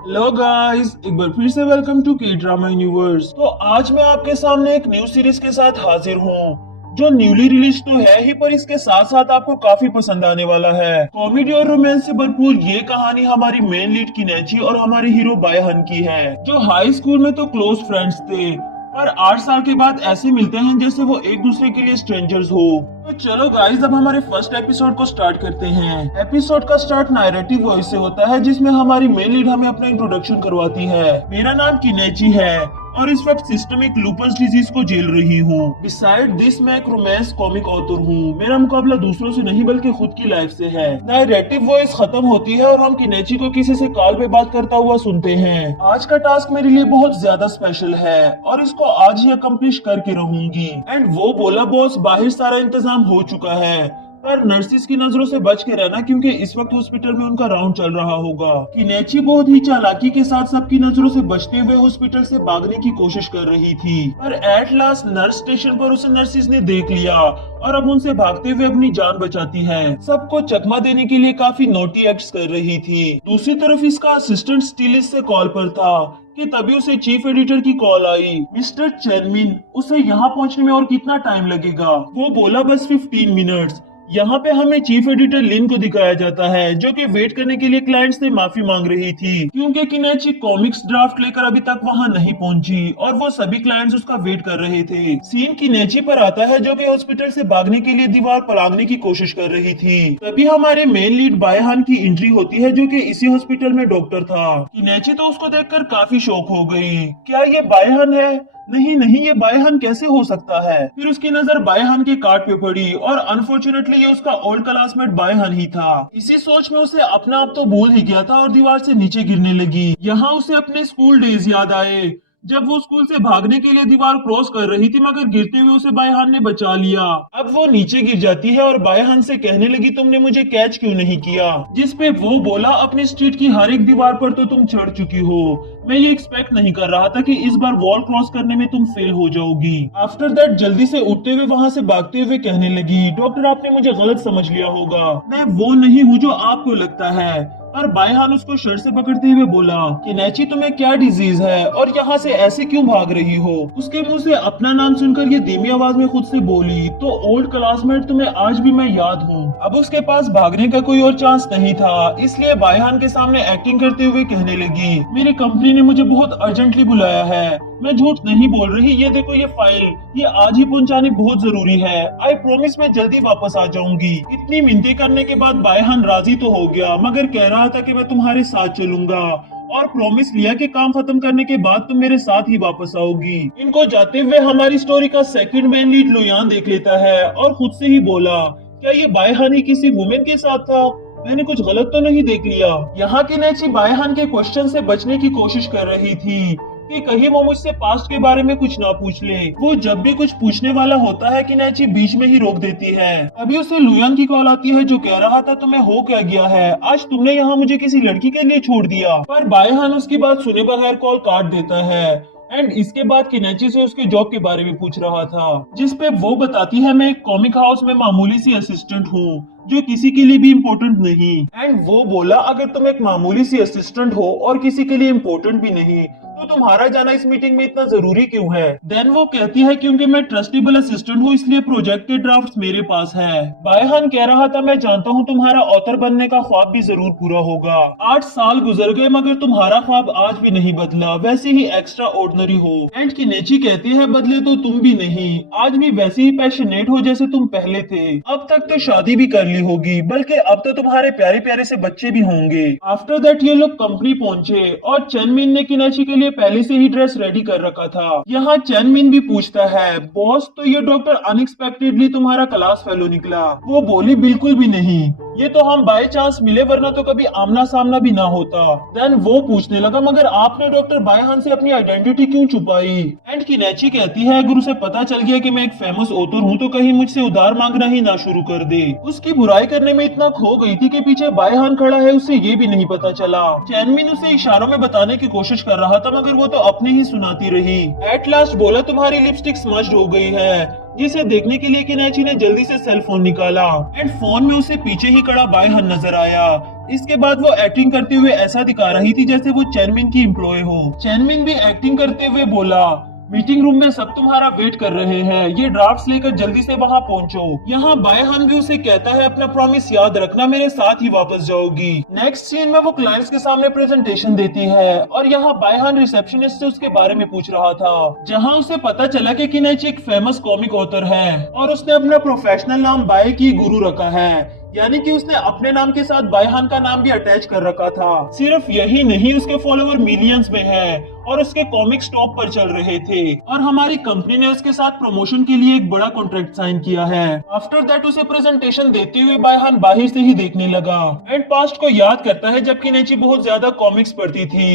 Hello guys, एक बार फिर से वेलकम टू के ड्रामा यूनिवर्स। तो आज मैं आपके सामने एक न्यू सीरीज के साथ हाजिर हूँ जो न्यूली रिलीज तो है ही, पर इसके साथ साथ आपको काफी पसंद आने वाला है। कॉमेडी और रोमांस से भरपूर ये कहानी हमारी मेन लीड किनेची और हमारे हीरो बायहन की है, जो हाई स्कूल में तो क्लोज फ्रेंड्स थे, पर 8 साल के बाद ऐसे मिलते हैं जैसे वो एक दूसरे के लिए स्ट्रेंजर्स हो। तो चलो गाइस, अब हमारे फर्स्ट एपिसोड को स्टार्ट करते हैं। एपिसोड का स्टार्ट नैरेटिव वॉइस से होता है, जिसमें हमारी मेन लीड हमें अपना इंट्रोडक्शन करवाती है। मेरा नाम किनेची है और इस वक्त सिस्टमिक लूपस डिजीज को झेल रही हूँ। बिसाइड दिस मैं एक रोमांस कॉमिक ऑथर हूँ। मेरा मुकाबला दूसरों से नहीं बल्कि खुद की लाइफ से है। नैरेटिव वॉइस खत्म होती है और हम किनेची को किसी से कॉल पे बात करता हुआ सुनते हैं। आज का टास्क मेरे लिए बहुत ज्यादा स्पेशल है और इसको आज ही अकम्प्लिश करके रहूंगी। एंड वो बोला, बॉस बाहर सारा इंतजाम हो चुका है, पर नर्सिस की नजरों से बच के रहना क्योंकि इस वक्त हॉस्पिटल में उनका राउंड चल रहा होगा। किनेची बहुत ही चालाकी के साथ सबकी नजरों से बचते हुए हॉस्पिटल से भागने की कोशिश कर रही थी, पर एट लास्ट नर्स स्टेशन पर उसे नर्सिस ने देख लिया और अब उनसे भागते हुए अपनी जान बचाती है। सबको चकमा देने के लिए काफी नोटी एक्ट्स कर रही थी। दूसरी तरफ इसका असिस्टेंट स्टीलिस से कॉल पर था कि तभी उसे चीफ एडिटर की कॉल आई। मिस्टर चेनमिन, उसे यहाँ पहुँचने में और कितना टाइम लगेगा? वो बोला, बस 15 मिनट्स। यहाँ पे हमें चीफ एडिटर लिन को दिखाया जाता है, जो कि वेट करने के लिए क्लाइंट से माफी मांग रही थी क्योंकि किनेची कॉमिक्स ड्राफ्ट लेकर अभी तक वहाँ नहीं पहुंची और वो सभी क्लाइंट्स उसका वेट कर रहे थे। सीन किनेची पर आता है, जो कि हॉस्पिटल से भागने के लिए दीवार पलागने की कोशिश कर रही थी। तभी हमारे मेन लीड बायहान की एंट्री होती है, जो कि इसी हॉस्पिटल में डॉक्टर था। किनेची तो उसको देखकर काफी शॉक हो गई। क्या ये बायहान है? नहीं नहीं, ये बायहान कैसे हो सकता है? फिर उसकी नजर बायहान के कार्ड पे पड़ी और अनफॉर्चुनेटली ये उसका ओल्ड क्लासमेट बायहान ही था। इसी सोच में उसे अपना आप तो भूल ही गया था और दीवार से नीचे गिरने लगी। यहाँ उसे अपने स्कूल डेज याद आए, जब वो स्कूल से भागने के लिए दीवार क्रॉस कर रही थी, मगर गिरते हुए उसे बायहान ने बचा लिया। अब वो नीचे गिर जाती है और बायहान से कहने लगी, तुमने मुझे कैच क्यों नहीं किया? जिस पे वो बोला, अपनी स्ट्रीट की हर एक दीवार पर तो तुम चढ़ चुकी हो। मैं ये एक्सपेक्ट नहीं कर रहा था कि इस बार वॉल क्रॉस करने में तुम फेल हो जाओगी। आफ्टर दैट जल्दी से उठते हुए वहाँ से भागते हुए कहने लगी, डॉक्टर आपने मुझे गलत समझ लिया होगा, मैं वो नहीं हूँ जो आपको लगता है। पर बायहान उसको शर्ट से पकड़ते हुए बोला, किनेची तुम्हें क्या डिजीज है और यहाँ से ऐसे क्यों भाग रही हो? उसके मुंह से अपना नाम सुनकर ये धीमी आवाज में खुद से बोली, तो ओल्ड क्लासमेट तुम्हें आज भी मैं याद हूँ। अब उसके पास भागने का कोई और चांस नहीं था, इसलिए बायहान के सामने एक्टिंग करते हुए कहने लगी, मेरी कंपनी ने मुझे बहुत अर्जेंटली बुलाया है, मैं झूठ नहीं बोल रही, ये देखो ये फाइल, ये आज ही पहुंचानी बहुत जरूरी है। आई प्रॉमिस मैं जल्दी वापस आ जाऊंगी। इतनी मिन्नतें करने के बाद बायहान राजी तो हो गया, मगर कह रहा था कि मैं तुम्हारे साथ चलूंगा और प्रॉमिस लिया कि काम खत्म करने के बाद तुम मेरे साथ ही वापस आओगी। इनको जाते हुए हमारी स्टोरी का सेकंड मेन लीड लुयान देख लेता है और खुद से ही बोला, क्या ये बायहान ही किसी वुमेन के साथ था? मैंने कुछ गलत तो नहीं देख लिया? यहाँ किनेची बायहान के क्वेश्चन से बचने की कोशिश कर रही थी कि कहीं वो मुझसे पास्ट के बारे में कुछ ना पूछ ले। वो जब भी कुछ पूछने वाला होता है, किनेची बीच में ही रोक देती है। अभी उसे लुयान की कॉल आती है, जो कह रहा था तुम्हें हो क्या गया है, आज तुमने यहाँ मुझे किसी लड़की के लिए छोड़ दिया। पर बायहान उसकी बात सुने बगैर कॉल काट देता है एंड इसके बाद किनेची से उसके जॉब के बारे में पूछ रहा था, जिस पे वो बताती है, मैं एक कॉमिक हाउस में मामूली सी असिस्टेंट हूँ जो किसी के लिए भी इम्पोर्टेंट नहीं। एंड वो बोला, अगर तुम एक मामूली सी असिस्टेंट हो और किसी के लिए इम्पोर्टेंट भी नहीं, तो तुम्हारा जाना इस मीटिंग में इतना जरूरी क्यों है? देन वो कहती है, क्योंकि मैं ट्रस्टेबल असिस्टेंट हूँ, इसलिए प्रोजेक्ट के ड्राफ्ट्स मेरे पास है। बायहान कह रहा था, मैं जानता हूँ तुम्हारा ऑथर बनने का ख्वाब भी जरूर पूरा होगा। 8 साल गुजर गए मगर तुम्हारा ख्वाब आज भी नहीं बदला, वैसे ही एक्स्ट्रा ऑर्डिनरी हो। एंड किनेची कहती है, बदले तो तुम भी नहीं, आज भी वैसे ही पैशनेट हो जैसे तुम पहले थे। अब तक तो शादी भी कर ली होगी, बल्कि अब तो तुम्हारे प्यारे प्यारे से बच्चे भी होंगे। आफ्टर दैट ये लोग कंपनी पहुंचे और चेनमिन ने किनेची के लिए पहले से ही ड्रेस रेडी कर रखा था। यहाँ चेनमिन भी पूछता है, बॉस तो ये डॉक्टर अनएक्सपेक्टेडली तुम्हारा क्लास फेलो निकला? वो बोली, बिल्कुल भी नहीं, ये तो हम बाय चांस मिले, वरना तो कभी आमना सामना भी ना होता। देन वो पूछने लगा, मगर आपने डॉक्टर बायहान से अपनी आइडेंटिटी क्यों छुपाई? एंड किनेची कहती है, अगर उसे पता चल गया कि मैं एक फेमस ऑथर हूँ, तो कहीं मुझसे उधार मांगना ही ना शुरू कर दे। उसकी बुराई करने में इतना खो गई थी कि पीछे बायहान खड़ा है उसे ये भी नहीं पता चला। चैनमिन उसे इशारों में बताने की कोशिश कर रहा था, मगर वो तो अपने ही सुनाती रही। एट लास्ट बोला, तुम्हारी लिपस्टिक स्मज्ड हो गई है, जिसे देखने के लिए किनेची ने जल्दी से सेल फोन निकाला एंड फोन में उसे पीछे ही खड़ा बायहान नजर आया। इसके बाद वो एक्टिंग करते हुए ऐसा दिखा रही थी जैसे वो चैनमिन की एम्प्लॉय हो। चैनमिन भी एक्टिंग करते हुए बोला, मीटिंग रूम में सब तुम्हारा वेट कर रहे हैं, ये ड्राफ्ट्स लेकर जल्दी से वहाँ पहुँचो। यहाँ बायहान भी उसे कहता है अपना प्रॉमिस याद रखना, मेरे साथ ही वापस जाओगी। नेक्स्ट सीन में वो क्लाइंट्स के सामने प्रेजेंटेशन देती है और यहाँ बायहान रिसेप्शनिस्ट से उसके बारे में पूछ रहा था, जहाँ उसे पता चला कि किनेची एक फेमस कॉमिक ऑथर है और उसने अपना प्रोफेशनल नाम बाय की गुरु रखा है, यानी कि उसने अपने नाम के साथ बायहान का नाम भी अटैच कर रखा था। सिर्फ यही नहीं, उसके फॉलोवर मिलियंस में हैं और उसके कॉमिक्स टॉप पर चल रहे थे और हमारी कंपनी ने उसके साथ प्रमोशन के लिए एक बड़ा कॉन्ट्रैक्ट साइन किया है। आफ्टर दैट उसे प्रेजेंटेशन देते हुए बायहान बाहर से ही देखने लगा एंड पास्ट को याद करता है जब किनेची बहुत ज्यादा कॉमिक्स पढ़ती थी।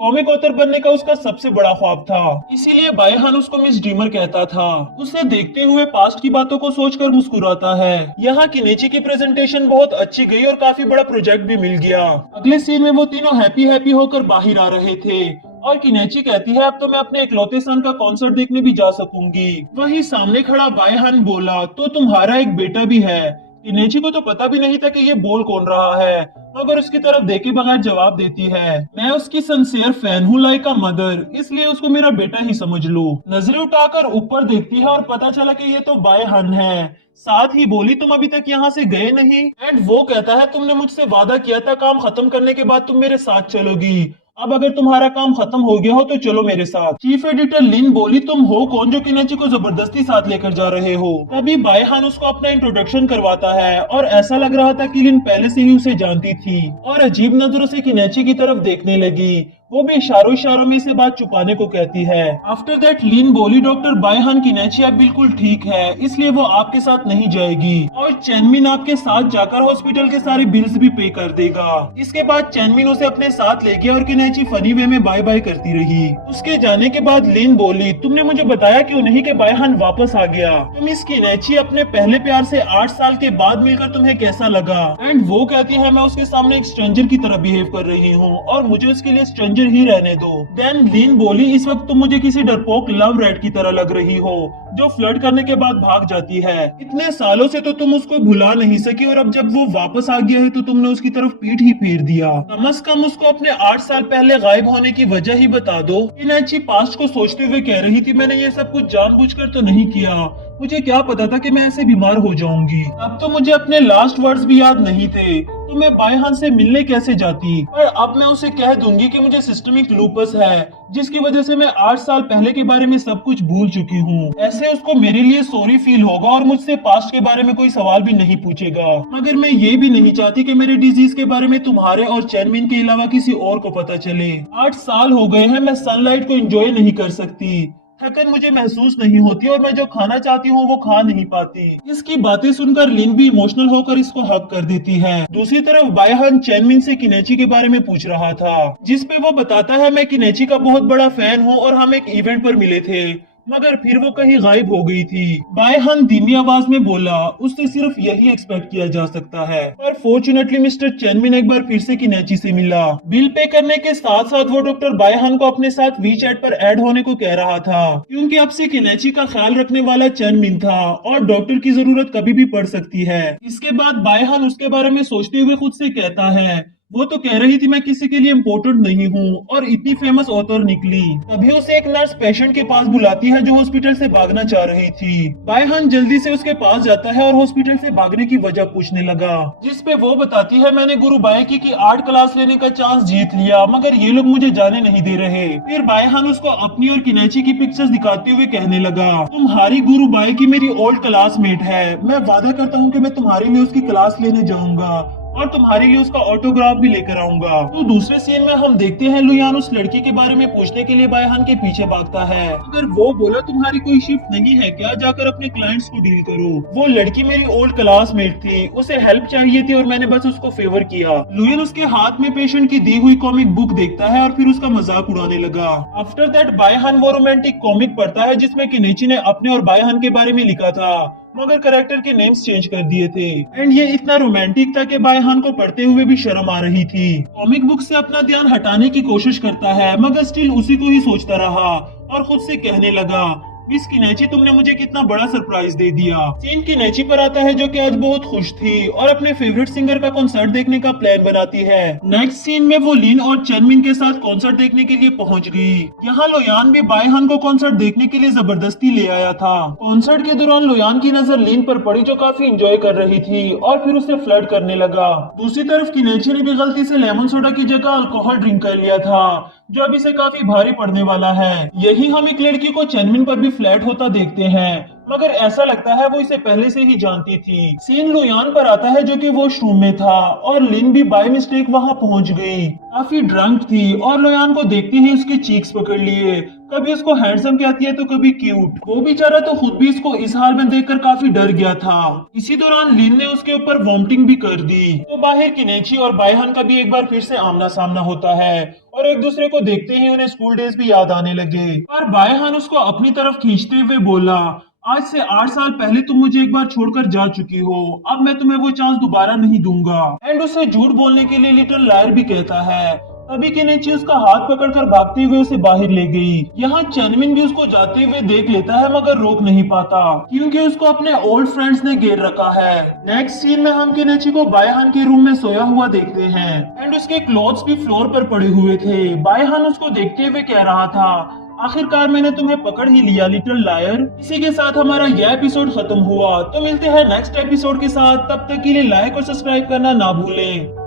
कॉमिक ऑथर बनने का उसका सबसे बड़ा ख्वाब था, इसीलिए बायहान उसको मिस ड्रीमर कहता था। उसे देखते हुए पास्ट की बातों को सोचकर मुस्कुराता है। यहाँ किनेची की प्रेजेंटेशन बहुत अच्छी गई और काफी बड़ा प्रोजेक्ट भी मिल गया। अगले सीन में वो तीनों हैप्पी हैप्पी होकर बाहर आ रहे थे और किनेची कहती है अब तो मैं अपने इकलौते सन का कॉन्सर्ट देखने भी जा सकूंगी। वहीं सामने खड़ा बायहान बोला, तो तुम्हारा एक बेटा भी है। किनेची को तो पता भी नहीं था कि ये बोल कौन रहा है, मगर उसकी तरफ देखे बगैर जवाब देती है, मैं उसकी सिंसियर फैन हूँ लाइक अ मदर, इसलिए उसको मेरा बेटा ही समझ लो। नजरें उठाकर ऊपर देखती है और पता चला कि ये तो बायहान है। साथ ही बोली, तुम अभी तक यहाँ से गए नहीं? एंड वो कहता है, तुमने मुझसे वादा किया था काम खत्म करने के बाद तुम मेरे साथ चलोगी, अब अगर तुम्हारा काम खत्म हो गया हो तो चलो मेरे साथ। चीफ एडिटर लिन बोली, तुम हो कौन जो किनेची को जबरदस्ती साथ लेकर जा रहे हो? तभी बायहान उसको अपना इंट्रोडक्शन करवाता है और ऐसा लग रहा था कि लिन पहले से ही उसे जानती थी और अजीब नजरों से किनेची की तरफ देखने लगी। वो भी इशारों इशारों में इसे बात छुपाने को कहती है। आफ्टर दैट लिन बोली, डॉक्टर बायहान किनेची अब बिल्कुल ठीक है, इसलिए वो आपके साथ नहीं जाएगी और चैनमिन आपके साथ जाकर हॉस्पिटल के सारे बिल्स भी पे कर देगा। इसके बाद चैनमिन उसे अपने साथ ले गया और किनेची फनी वे में बाय बाय करती रही। उसके जाने के बाद लिन बोली, तुमने मुझे बताया क्यों नहीं कि बायहान वापस आ गया? तुम इस किनेची अपने पहले प्यार से 8 साल के बाद मिलकर तुम्हें कैसा लगा? एंड वो कहती है, मैं उसके सामने एक स्ट्रेंजर की तरह बिहेव कर रही हूँ और मुझे उसके लिए स्ट्रेंजर ही रहने दो। देन लिन बोली, इस वक्त तुम मुझे किसी डरपोक लव रेड की तरह लग रही हो जो फ्लर्ट करने के बाद भाग जाती है। इतने सालों से तो तुम उसको भुला नहीं सकी और अब जब वो वापस आ गया है तो तुमने उसकी तरफ पीठ ही फेर दिया। कम से कम उसको अपने 8 साल पहले गायब होने की वजह ही बता दो। किनेची पास्ट को सोचते हुए कह रही थी, मैंने ये सब कुछ जानबूझकर तो नहीं किया, मुझे क्या पता था कि मैं ऐसे बीमार हो जाऊंगी। अब तो मुझे अपने लास्ट वर्ड्स भी याद नहीं थे, तो मैं बायहान से मिलने कैसे जाती? पर अब मैं उसे कह दूंगी कि मुझे सिस्टमिक लूपस है, जिसकी वजह से मैं 8 साल पहले के बारे में सब कुछ भूल चुकी हूँ। ऐसे उसको मेरे लिए सॉरी फील होगा और मुझसे पास्ट के बारे में कोई सवाल भी नहीं पूछेगा। मगर मैं ये भी नहीं चाहती कि मेरे डिजीज के बारे में तुम्हारे और चैनमिन के अलावा किसी और को पता चले। 8 साल हो गए हैं, मैं सनलाइट को एंजॉय नहीं कर सकती, थकन मुझे महसूस नहीं होती और मैं जो खाना चाहती हूँ वो खा नहीं पाती। इसकी बातें सुनकर लिन भी इमोशनल होकर इसको हक कर देती है। दूसरी तरफ बायहान चैनमिन से किनेची के बारे में पूछ रहा था, जिसपे वो बताता है, मैं किनेची का बहुत बड़ा फैन हूँ और हम एक इवेंट पर मिले थे, मगर फिर वो कहीं गायब हो गई थी। बायहान धीमी आवाज में बोला, उससे सिर्फ यही एक्सपेक्ट किया जा सकता है। पर फॉर्चुनेटली मिस्टर चैनमिन एक बार फिर से किनेची से मिला। बिल पे करने के साथ साथ वो डॉक्टर बायहान को अपने साथ वीचैट पर ऐड होने को कह रहा था, क्योंकि अब से किनेची का ख्याल रखने वाला चैनमिन था और डॉक्टर की जरूरत कभी भी पड़ सकती है। इसके बाद बायहान उसके बारे में सोचते हुए खुद से कहता है, वो तो कह रही थी मैं किसी के लिए इम्पोर्टेंट नहीं हूँ और इतनी फेमस ऑथर निकली। तभी उसे एक नर्स पेशेंट के पास बुलाती है जो हॉस्पिटल से भागना चाह रही थी। बायहान जल्दी से उसके पास जाता है और हॉस्पिटल से भागने की वजह पूछने लगा, जिसपे वो बताती है, मैंने गुरु बायकी की आर्ट क्लास लेने का चांस जीत लिया, मगर ये लोग मुझे जाने नहीं दे रहे। फिर बायहान उसको अपनी और किनेची की पिक्चर्स दिखाते हुए कहने लगा, तुम्हारी गुरु बायकी मेरी ओल्ड क्लासमेट है, मैं वादा करता हूँ कि मैं तुम्हारे लिए उसकी क्लास लेने जाऊंगा और तुम्हारे लिए उसका ऑटोग्राफ भी लेकर आऊंगा। तो दूसरे सीन में हम देखते हैं लुयान उस लड़की के बारे में पूछने के लिए बायहान के पीछे भागता है। अगर वो बोला, तुम्हारी कोई शिफ्ट नहीं है क्या, जाकर अपने क्लाइंट्स को डील करो। वो लड़की मेरी ओल्ड क्लासमेट थी, उसे हेल्प चाहिए थी और मैंने बस उसको फेवर किया। लुयान उसके हाथ में पेशेंट की दी हुई कॉमिक बुक देखता है और फिर उसका मजाक उड़ाने लगा। आफ्टर दैट बायहान वो रोमांटिक कॉमिक पढ़ता है जिसमें किनेची ने अपने और बायहान के बारे में लिखा था, मगर कैरेक्टर के नेम्स चेंज कर दिए थे। एंड ये इतना रोमांटिक था कि बायहान को पढ़ते हुए भी शर्म आ रही थी। कॉमिक बुक से अपना ध्यान हटाने की कोशिश करता है, मगर स्टिल उसी को ही सोचता रहा और खुद से कहने लगा, मिस किनेची, तुमने मुझे कितना बड़ा सरप्राइज दे दिया। सीन किनेची पर आता है जो कि आज बहुत खुश थी और अपने फेवरेट सिंगर का कॉन्सर्ट देखने का प्लान बनाती है। नेक्स्ट सीन में वो लिन और चेनमिन के साथ कॉन्सर्ट देखने के लिए पहुंच गई। यहाँ लोयान भी बायहान को कॉन्सर्ट देखने के लिए जबरदस्ती ले आया था। कॉन्सर्ट के दौरान लोयान की नजर लिन पर पड़ी जो काफी एंजॉय कर रही थी और फिर उसे फ्लर्ट करने लगा। दूसरी तरफ किनेची ने भी गलती से लेमन सोडा की जगह अल्कोहल ड्रिंक कर लिया था जो अब इसे काफी भारी पड़ने वाला है। यही हम एक लड़की को चेनमिन पर भी फ्लैट होता देखते हैं, मगर ऐसा लगता है वो इसे पहले से ही जानती थी। सीन लुयान पर आता है जो कि वॉशरूम में था और लिन भी बाय मिस्टेक वहां पहुंच गई। काफी ड्रंक थी और लुयान को देखते ही उसकी चीक्स पकड़ लिए। कभी उसको हैंडसम कहती है तो कभी क्यूट। वो बेचारा तो खुद भी इसको इस हाल में देखकर काफी डर गया था। इसी दौरान लिन ने उसके ऊपर वॉमिटिंग भी कर दी। तो बाहर किनेची और बायहान का भी एक बार फिर से आमना सामना होता है और एक दूसरे को देखते ही उन्हें स्कूल डेज भी याद आने लगे। पर बायहान उसको अपनी तरफ खींचते हुए बोला, आज से 8 साल पहले तुम मुझे एक बार छोड़कर जा चुकी हो, अब मैं तुम्हें वो चांस दोबारा नहीं दूंगा। एंड उसे झूठ बोलने के लिए लिटिल लायर भी कहता है। तभी किनेची उसका हाथ पकड़कर भागते हुए उसे बाहर ले गई। यहाँ चेनमिन भी उसको जाते हुए देख लेता है मगर रोक नहीं पाता क्योंकि उसको अपने ओल्ड फ्रेंड्स ने घेर रखा है। नेक्स्ट सीन में हम किनेची को बायहान के रूम में सोया हुआ देखते हैं एंड उसके क्लॉथ्स भी फ्लोर पर पड़े हुए थे। बायहान उसको देखते हुए कह रहा था, आखिरकार मैंने तुम्हें पकड़ ही लिया लिटिल लायर। इसी के साथ हमारा यह एपिसोड खत्म हुआ। तो मिलते हैं नेक्स्ट एपिसोड के साथ, तब तक के लिए लाइक और सब्सक्राइब करना ना भूलें।